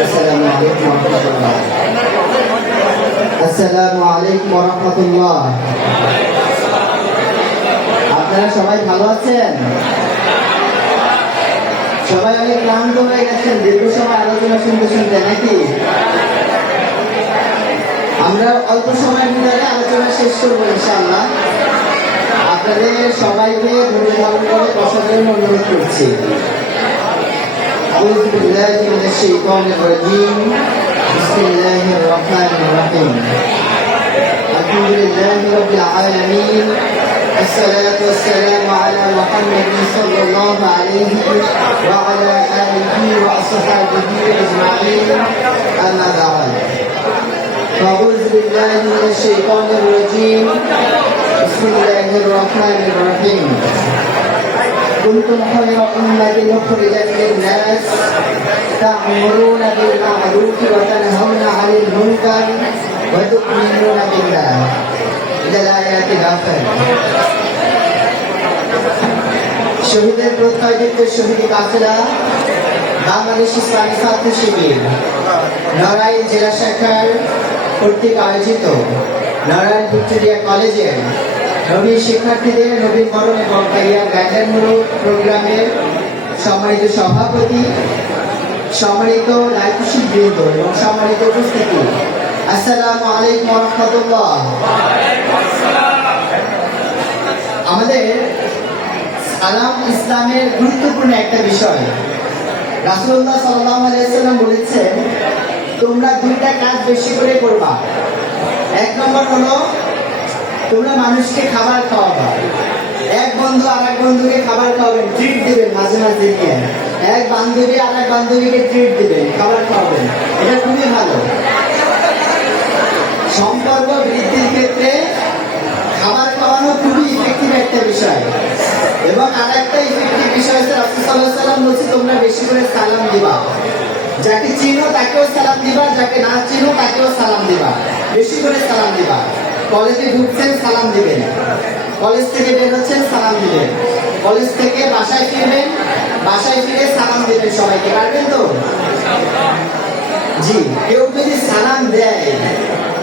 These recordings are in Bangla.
আসসালামু আলাইকুম ওয়া রাহমাতুল্লাহ। আপনারা সবাই ভালো আছেন? সবাই অনেক ক্লান্ত হয়ে গেছেন দীর্ঘ সময় আলোচনা শুনতে শুনতে, নাকি? আমরা অল্প সময়ের ভিতরে আলোচনা শেষ করবো ইনশাআল্লাহ। আপনাদের সবাইকে ধৈর্য ধারণ করে বসার জন্য অনুরোধ করছি। আউযু বিল্লাহি মিনাশ শাইতানির রাজীম। বিসমিল্লাহির রহমানির রহিম। আলহামদুলিল্লাহি রাব্বিল আলামিন। আসসালাতু ওয়াসসালামু আলা মুহাম্মাদিন সাল্লাল্লাহু আলাইহি ওয়া আলা আলিহি ওয়া আসহাবিহি আজমাইন। আম্মা বা'দ। আউযু বিল্লাহি মিনাশ শাইতানির রাজীম। বিসমিল্লাহির রহমানির রহিম। كنتم خير أمة أخرجت للناس تأمرون بالمعروف وتنهون عن المنكر وتؤمنون بالله إلى الآيات الآخرة। শহীদের প্রত্যয়িত শহীদ কাফেলা বাংলাদেশ ইসলামী ছাত্র শিবির নড়াইল জেলা শাখার কর্তৃক আয়োজিত নড়াইল ভিক্টোরিয়া কলেজের নবীন শিক্ষার্থীদের নবীন বরণ এবং ক্যারিয়ার গাইডলাইনমূলক প্রোগ্রামের সম্মানিত সভাপতি, সম্মানিত দায়িত্বশীল বৃন্দ এবং সম্মানিত উপস্থিতি, আসসালামু আলাইকুম ওয়া রাহমাতুল্লাহ। আমাদের সালাম ইসলামের গুরুত্বপূর্ণ একটা বিষয়। রাসূলুল্লাহ সাল্লাল্লাহু আলাইহি ওয়াসাল্লাম বলেছেন, তোমরা দুইটা কাজ বেশি করে করবা। এক নম্বর হলো তোমরা মানুষকে খাবার খাওয়াবা। এক বন্ধু আর এক বন্ধুকে খাবার খাওয়াবেন, ট্রিট দিবেন মাঝে মাঝে নিয়ে। এক বান্ধবী আর এক বান্ধবীকে ট্রিট দিবেন, খাবার খাওয়াবেন। এটা খুবই ভালো। সম্পর্ক বৃদ্ধির ক্ষেত্রে খাবার খাওয়ানো খুবই ইফেক্টিভ একটা বিষয়। এবং আর একটা ইফেক্টিভ বিষয় হচ্ছে রাসূল সাল্লাল্লাহু আলাইহি ওয়াসাল্লাম বলেছে, তোমরা বেশি করে সালাম দিবা। যাকে চিনো তাকেও সালাম দিবা, যাকে না চিনো তাকেও সালাম দিবা। বেশি করে সালাম দিবা। কলেজে ঢুকছেন, সালাম দিবেন। কলেজ থেকে বের হচ্ছেন, সালাম দিবেন। কলেজ থেকে বাসায় ফিরবেন, বাসায় ফিরে সালাম দিবেন সবাইকে। পারবেন তো? জি। কেউ যদি সালাম দেয়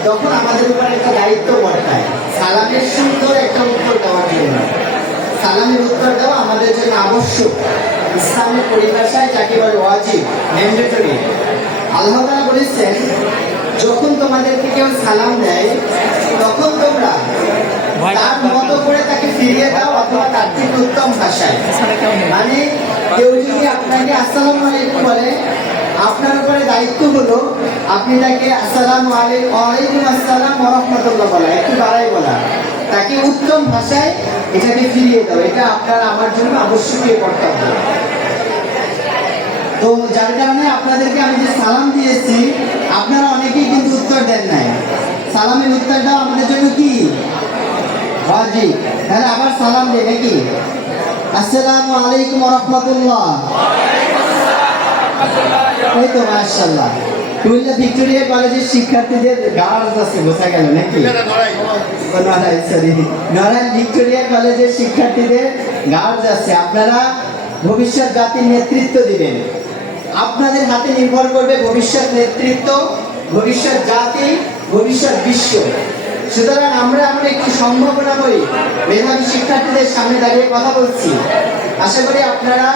তখন আমাদের উপর একটা দায়িত্ব বর্তায়, সালামের সুন্দর একটা উত্তর দেওয়ার জন্য। সালামের উত্তর দেওয়া আমাদের জন্য আবশ্যক। ইসলামের পরিভাষায় যাকে বলে ওয়াজিব, ম্যান্ডেটরি। আল্লাহ তাআলা বলেছেন, যখন তোমাদেরকে কেউ সালাম দেয় তখন তোমরা তার মতো করে তাকে ফিরিয়ে দাও, অথবা তার থেকে উত্তম ভাষায়। মানে কেউ যদি আপনাকে আসসালামু আলাইকুম বলে, আপনার উপরে দায়িত্ব হলো আপনি তাকে আসসালামু আলাইকুম, ওয়ালাইকুম আসসালাম ওয়া রাহমাতুল্লাহ বলা, একটু বাড়াই বলা, তাকে উত্তম ভাষায় এটাকে ফিরিয়ে দাও। এটা আপনার আমার জন্য আবশ্যকীয় কর্তব্য। তো যার কারণে আপনাদেরকে আমি যে সালাম দিয়েছি, আপনারা অনেকেই কিন্তু উত্তর দেন নাই। সালামের উত্তরটাও আমাদের জন্য কি ওয়াজিব। তাহলে আবার সালাম দেয় নাকি? আসসালামু আলাইকুম ওয়া রাহমাতুল্লাহ। এই তো মাশাআল্লাহ। কুমিল্লা ভিক্টোরিয়া কলেজের শিক্ষার্থীদের গার্লস আছে, বোঝা গেল নাকি? নড়াইল ভিক্টোরিয়া কলেজের শিক্ষার্থীদের গার্লস আছে। আপনারা ভবিষ্যৎ জাতির নেতৃত্ব দিবেন। আপনাদের হাতে নির্ভর করবে ভবিষ্যৎ নেতৃত্ব, ভবিষ্যৎ জাতি, ভবিষ্যৎ বিশ্ব। সুতরাং আমরা একটি সম্ভাবনা বলি মেধাবী শিক্ষার্থীদের সামনে দাঁড়িয়ে কথা বলছি। আশা করি আপনারা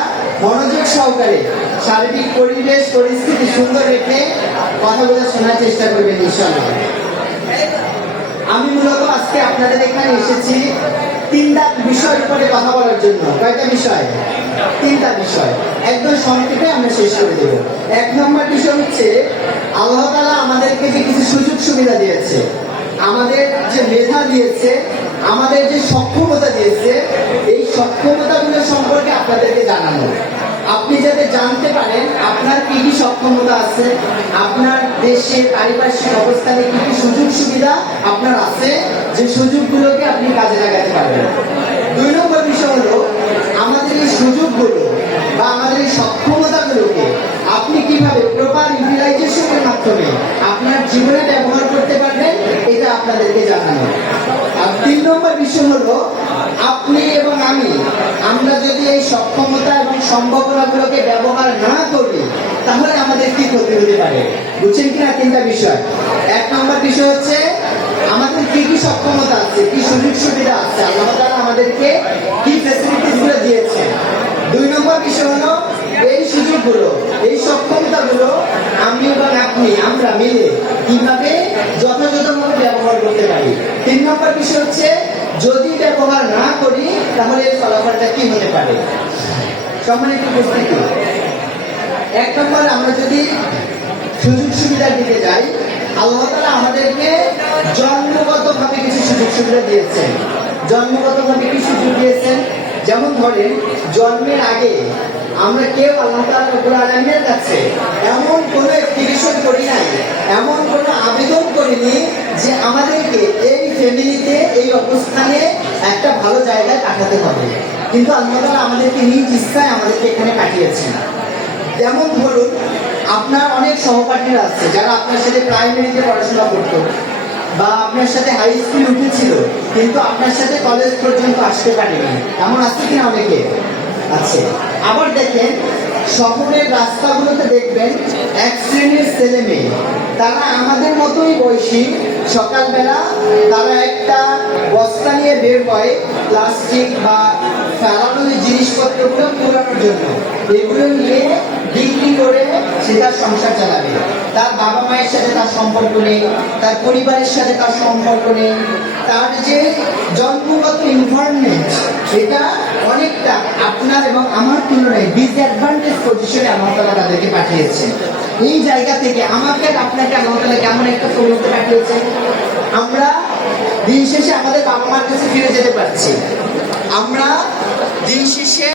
মনোযোগ সহকারে শারীরিক পরিবেশ পরিস্থিতি সুন্দর রেখে কথাগুলো শোনার চেষ্টা করবেন ইনশাআল্লাহ। আমি মূলত আজকে আপনাদের এখানে এসেছি তিনটা বিষয়ের উপরে কথা বলার জন্য। কয়টা বিষয়? তিনটা বিষয়। একদম সংক্ষেপে আমরা শেষ করে দেব। এক নম্বর বিষয় হচ্ছে, আল্লাহ তাআলা আমাদেরকে যে কিছু সুযোগ সুবিধা দিয়েছে, আমাদের যে মেধা দিয়েছে, আমাদের যে সক্ষমতা দিয়েছে, এই সক্ষমতাগুলো সম্পর্কে আপনাদেরকে জানানো। আপনি যাতে জানতে পারেন আপনার কি কি সক্ষমতা আছে, আপনার দেশে পারিপার্শ্বিক অবস্থানে কি কি সুযোগ সুবিধা আপনার আছে, যে সুযোগগুলোকে আপনি কাজে লাগাতে পারবেন। দুই নম্বর বিষয় হলো, আমাদের এই সুযোগগুলো বা আমাদের এই সক্ষমতাগুলোকে আপনি কিভাবে প্রপার ইউটিলাইজেশনের মাধ্যমে আপনার জীবনে ব্যবহার করতে পারবেন, এটা আপনাদেরকে জানানো। আর তিন নম্বর বিষয় হলো, আপনি এবং আমরা যদি এই সক্ষমতা এবং সম্ভাবনাগুলোকে ব্যবহার না করি, তাহলে আমাদের কি ক্ষতি হতে পারে? বুঝছেন কিনা? তিনটা বিষয়। এক নম্বর বিষয় হচ্ছে আমাদের কি কি সক্ষমতা আছে, কি সুযোগ সুবিধা আছে, আল্লাহ তাআলা আমাদেরকে কি ফ্যাসিলিটিস গুলো দিয়েছেন। দুই নম্বর বিষয় হলো এই সুযোগগুলো, এই সক্ষমতাগুলো আমি এবং আপনি আমরা মিলে কিভাবে যথাযথভাবে ব্যবহার করতে পারি। তিন নম্বর বিষয় হচ্ছে যদি ব্যবহার না করি তাহলে এর ফলাফলটা কি হতে পারে। সম্মানিত উপস্থিতি, এক নম্বর আমরা যদি সুযোগ সুবিধার দিকে যাই, আল্লাহ তাআলা আমাদেরকে জন্মগতভাবে কিছু সুযোগ সুবিধা দিয়েছেন। জন্মগতভাবে কি সুযোগ দিয়েছেন? যেমন ধরেন জন্মের আগে আমরা কেউ আল্লাহ তাআলা রব্বুল আলামিনের কাছে এমন কোনো অ্যাপ্লিকেশন করি নাই, এমন কোনো আবেদন করিনি যে আমাদেরকে এই ফ্যামিলিতে এই অবস্থানে একটা ভালো জায়গায় পাঠাতে হবে, কিন্তু আল্লাহ তাআলা আমাদেরকে নিজ ইচ্ছায় আমাদেরকে এখানে পাঠিয়েছেন। যেমন ধরুন আপনার অনেক সহপাঠীরা আছে যারা আপনার সাথে প্রাইমারিতে পড়াশোনা করতো বা আপনার সাথে হাই স্কুলে উঠেছিল, কিন্তু আপনার সাথে কলেজ পর্যন্ত আসতে পারেনি, এমন আছে কিনা? অনেকে আছে। আবার দেখেন শহরের রাস্তাগুলোতে দেখবেন এক শ্রেণীর ছেলে মেয়ে, তারা আমাদের মতোই বয়সী, সকালবেলা তারা একটা বস্তা নিয়ে বের হয় প্লাস্টিক বা ফেলানো জিনিসপত্রগুলো পোড়ানোর জন্য। এগুলো নিয়ে বিক্রি করে সে তার সংসার চালাবে। তার বাবা মায়ের সাথে তার সম্পর্ক নেই, তার পরিবারের সাথে তার সম্পর্ক নেই, তার যে জন্মগত এনভায়রনমেন্ট এটা অনেকটা আপনার এবং আমার তুলনায় ডিসঅ্যাডভান্টেজ পজিশনে আল্লাহ তাআলা তাদেরকে পাঠিয়েছেন। এই জায়গা থেকে আমাকে আপনাকে আল্লাহ তাআলা কেমন একটা পরিবর্তন পাঠিয়েছেন, আমরা দিন শেষে আমাদের বাবা মার কাছে ফিরে যেতে পারছি। আমরা দিন শেষে